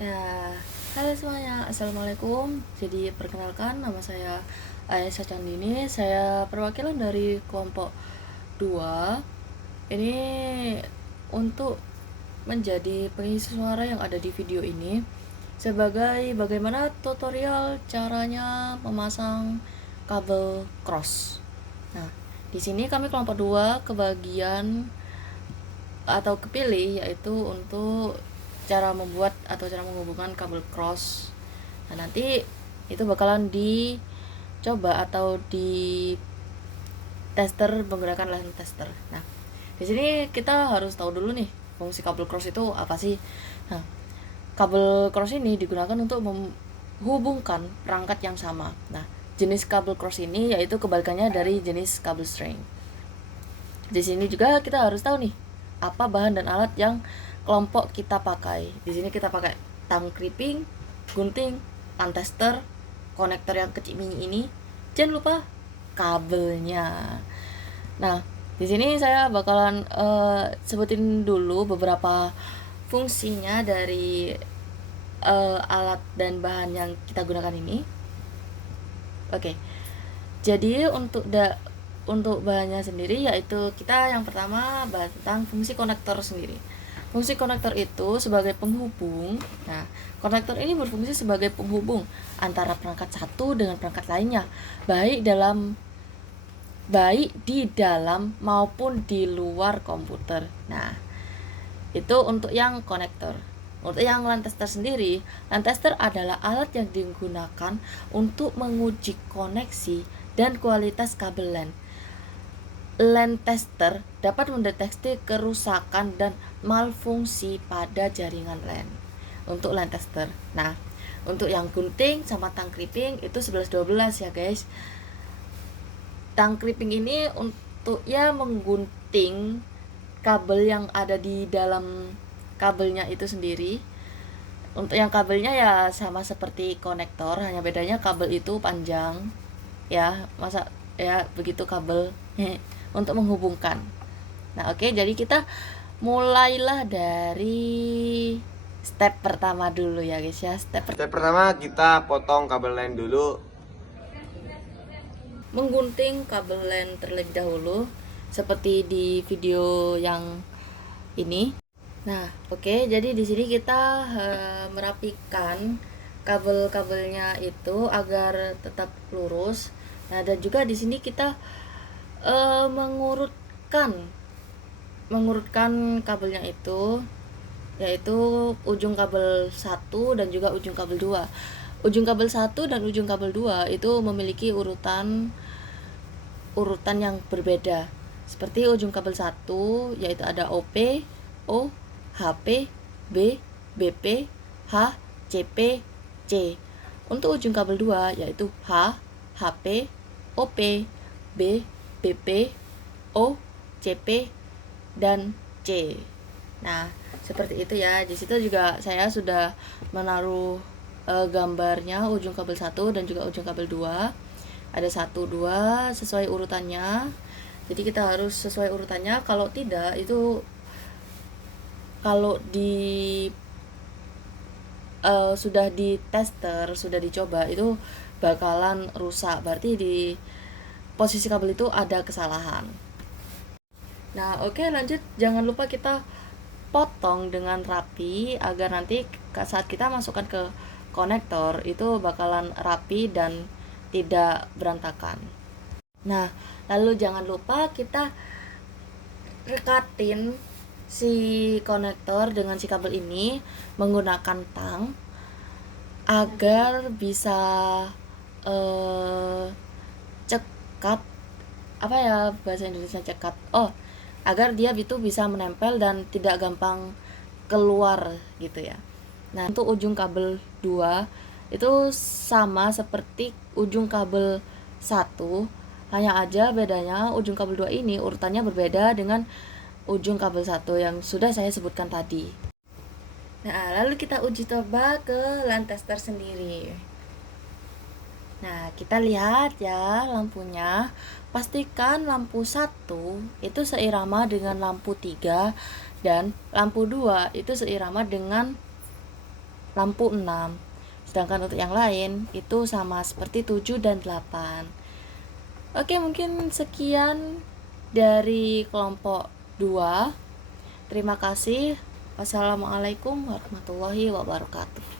Ya, halo semuanya, assalamualaikum. Jadi perkenalkan, nama saya Aisyah Candini. Saya perwakilan dari kelompok 2. Ini untuk menjadi pengisi suara yang ada di video ini sebagai bagaimana tutorial caranya memasang kabel cross. Nah, di sini kami kelompok 2 kebagian atau kepilih yaitu untuk cara membuat atau cara menghubungkan kabel cross. Nah, nanti itu bakalan dicoba atau di tester menggunakan line tester. Nah, di sini kita harus tahu dulu nih fungsi kabel cross itu apa sih. Nah, kabel cross ini digunakan untuk menghubungkan perangkat yang sama. Nah, jenis kabel cross ini yaitu kebalikannya dari jenis kabel string. Di sini juga kita harus tahu nih apa bahan dan alat yang kelompok kita pakai. Di sini kita pakai tang clipping, gunting, pan tester, konektor yang kecil mini ini. Jangan lupa kabelnya. Nah, di sini saya bakalan sebutin dulu beberapa fungsinya dari alat dan bahan yang kita gunakan ini. Oke. Jadi untuk bahannya sendiri yaitu kita yang pertama bahas tentang fungsi konektor sendiri. Fungsi konektor itu sebagai penghubung. Nah, konektor ini berfungsi sebagai penghubung antara perangkat satu dengan perangkat lainnya, baik di dalam maupun di luar komputer. Nah, itu untuk yang konektor. Untuk yang LAN tester sendiri, LAN tester adalah alat yang digunakan untuk menguji koneksi dan kualitas kabel LAN. LAN tester dapat mendeteksi kerusakan dan malfungsi pada jaringan LAN. Untuk LAN tester. Nah, untuk yang gunting sama tang clipping itu 11-12 ya guys. Tang clipping ini untuk ya menggunting kabel yang ada di dalam kabelnya itu sendiri. Untuk yang kabelnya ya sama seperti konektor, hanya bedanya kabel itu panjang ya, masa ya begitu kabel untuk menghubungkan. Nah, oke, jadi kita mulailah dari step pertama dulu ya guys ya. Step pertama kita potong kabel LAN dulu. Menggunting kabel LAN terlebih dahulu seperti di video yang ini. Nah, oke, jadi di sini kita merapikan kabel-kabelnya itu agar tetap lurus. Nah, dan juga di sini kita mengurutkan kabelnya itu, yaitu ujung kabel 1 dan juga ujung kabel 2. Ujung kabel 1 dan ujung kabel 2 itu memiliki urutan yang berbeda. Seperti ujung kabel 1 yaitu ada OP, O, HP, B, BP, H, CP, C. Untuk ujung kabel 2 yaitu H, HP, OP, B, BP, O, CP, dan C. Nah, seperti itu ya. Di situ juga saya sudah menaruh gambarnya ujung kabel 1 dan juga ujung kabel 2. Ada 1, 2 sesuai urutannya. Jadi kita harus sesuai urutannya. Kalau tidak itu kalau sudah di tester, sudah dicoba itu bakalan rusak. Berarti di posisi kabel itu ada kesalahan. Nah, oke, lanjut. Jangan lupa kita potong dengan rapi agar nanti saat kita masukkan ke konektor itu bakalan rapi dan tidak berantakan. Nah, lalu jangan lupa kita rekatin si konektor dengan si kabel ini menggunakan tang agar bisa cekat, apa ya bahasa Indonesia cekat, agar dia itu bisa menempel dan tidak gampang keluar gitu ya. Nah, untuk ujung kabel 2 itu sama seperti ujung kabel 1, hanya aja bedanya ujung kabel 2 ini urutannya berbeda dengan ujung kabel 1 yang sudah saya sebutkan tadi. Nah, lalu kita uji coba ke LAN tester sendiri. Nah, kita lihat ya lampunya. Pastikan lampu 1 itu seirama dengan lampu 3 dan lampu 2 itu seirama dengan lampu 6. Sedangkan untuk yang lain itu sama seperti 7 dan 8. Oke, mungkin sekian dari kelompok 2. Terima kasih. Wassalamualaikum warahmatullahi wabarakatuh.